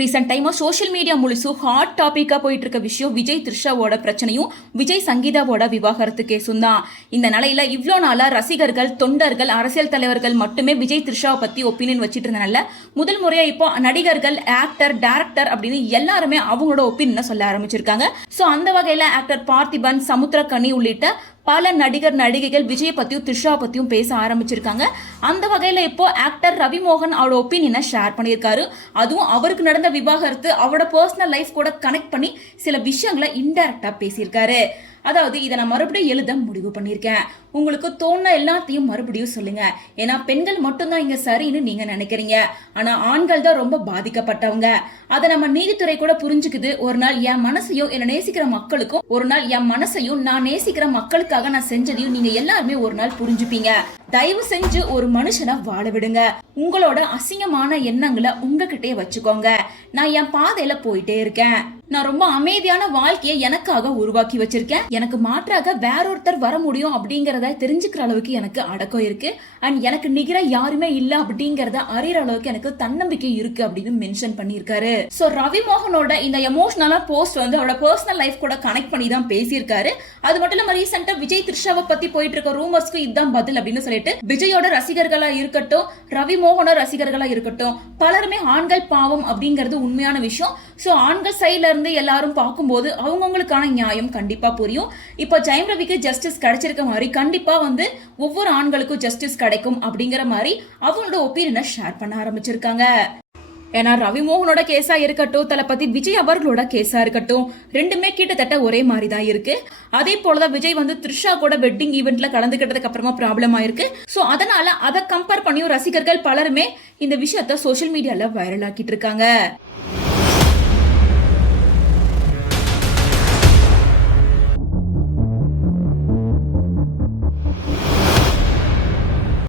Recent டைமா social media முழுசும் hot டாபிக்கா போயிட்டு இருக்க விஷயம் விஜய் த்ரிஷாவோட பிரச்சனையும் விஜய் சங்கீதாவோட விவாகரத்து கேஸும் தான். இந்த நிலையில இவ்வளோ நாளா ரசிகர்கள், தொண்டர்கள், அரசியல் தலைவர்கள் மட்டுமே விஜய் த்ரிஷாவை பத்தி ஒப்பீனியன் வச்சிட்டு இருந்தனால முதல் முறையா இப்போ நடிகர்கள், ஆக்டர், டைரக்டர் அப்படின்னு எல்லாருமே அவங்களோட ஒப்பீனியனை சொல்ல ஆரம்பிச்சிருக்காங்க. ஸோ அந்த வகையில ஆக்டர் பார்த்திபன், சமுத்திரக்கனி உள்ளிட்ட பல நடிகர், நடிகைகள் விஜய் பத்தியும் த்ரிஷா பத்தியும் பேச ஆரம்பிச்சிருக்காங்க. அந்த வகையில இப்போ ஆக்டர் ரவி மோகன் அவரோட ஒப்பீனியனை ஷேர் பண்ணியிருக்காரு. அதுவும் அவருக்கு நடந்த விவாகரத்து அவரோட பர்சனல் லைஃப் கூட கனெக்ட் பண்ணி சில விஷயங்களை இன்டைரக்டா பேசியிருக்காரு. அதாவது இதை நான் மறுபடியும் எழுத முடிவு பண்ணியிருக்கேன். உங்களுக்கு தோணுன எல்லாத்தையும் மறுபடியும் சொல்லுங்க. ஏன்னா பெண்கள் மட்டும்தான் இங்க சரின்னு நீங்க நினைக்கிறீங்க. ஆனா ஆண்கள் தான் ரொம்ப பாதிக்கப்பட்டவங்க. அதை நம்ம நீதித்துறை கூட புரிஞ்சுக்குது. ஒரு நாள் என் மனசையும் என்ன நேசிக்கிற மக்களுக்கும், ஒரு நாள் என் மனசையும் நான் நேசிக்கிற மக்களுக்காக நான் செஞ்சதையும் நீங்க எல்லாருமே ஒரு நாள் புரிஞ்சுப்பீங்க. தயவு செஞ்சு ஒரு மனுஷனை வாழ விடுங்க. உங்களோட அசிங்கமான எண்ணங்களை உங்ககிட்டயே வச்சுக்கோங்க. நான் என் பாதையில போயிட்டே இருக்கேன். நான் ரொம்ப அமைதியான வாழ்க்கையை எனக்காக உருவாக்கி வச்சிருக்கேன். எனக்கு மாற்றாக வேறொருத்தர் வர முடியும் அப்படிங்கறத தெரிஞ்சுக்கிற அளவுக்கு எனக்கு அடக்கம் இருக்கு. அண்ட் எனக்கு நிகர யாருமே இல்ல அப்படிங்கறத அறிகிற அளவுக்கு எனக்கு தன்னம்பிக்கை இருக்கு அப்படின்னு மென்ஷன் பண்ணியிருக்காரு. சோ ரவி மோகனோட இந்த எமோஷனலா போஸ்ட் வந்து அவரோட பர்சனல் லைஃப் கூட கனெக்ட் பண்ணி தான் பேசியிருக்காரு. அது மட்டும் இல்லாம ரீசெண்டா விஜய் த்ரிஷாவை பத்தி போயிட்டு இருக்க ரூமர்ஸ்க்கு இதுதான் பதில் அப்படின்னு சொல்லிட்டு விஜயோட ரசிகர்களா இருக்கட்டும், ரவி மோகனோட ரசிகர்களா இருக்கட்டும், பலருமே ஆண்கள் பாவம் அப்படிங்கிறது உண்மையான விஷயம். சோ ஆண்கள் சைட்ல இருந்து எல்லாரும் பார்க்கும்போது அவங்கவுங்களுக்கான நியாயம் கண்டிப்பா புரியும். இப்போ ஜெயம் ரவிக்கு ஜஸ்டிஸ் கிடைச்சிருக்க மாதிரி கண்டிப்பா வந்து ஒவ்வொரு ஆண்களுக்கும் ஜஸ்டிஸ் கிடைக்கும் அப்படிங்கிற மாதிரி அவங்களோட ஒப்பீனியனை ஷேர் பண்ண ஆரம்பிச்சிருக்காங்க. ஏன்னா ரவி மோகனோட கேஸா இருக்கட்டும், தளபதி விஜய் அவர்களோட கேஸா இருக்கட்டும், ரெண்டுமே கிட்டத்தட்ட ஒரே மாதிரி தான் இருக்கு. அதே போலதான் விஜய் வந்து த்ரிஷா கூட வெட்டிங் ஈவெண்ட்ல கலந்துக்கிட்டதுக்கு அப்புறமா ப்ராப்ளம் ஆயிருக்கு. சோ அதனால அதை கம்பேர் பண்ணியும் ரசிகர்கள் பலருமே இந்த விஷயத்த சோசியல் மீடியால வைரல் ஆக்கிட்டு இருக்காங்க.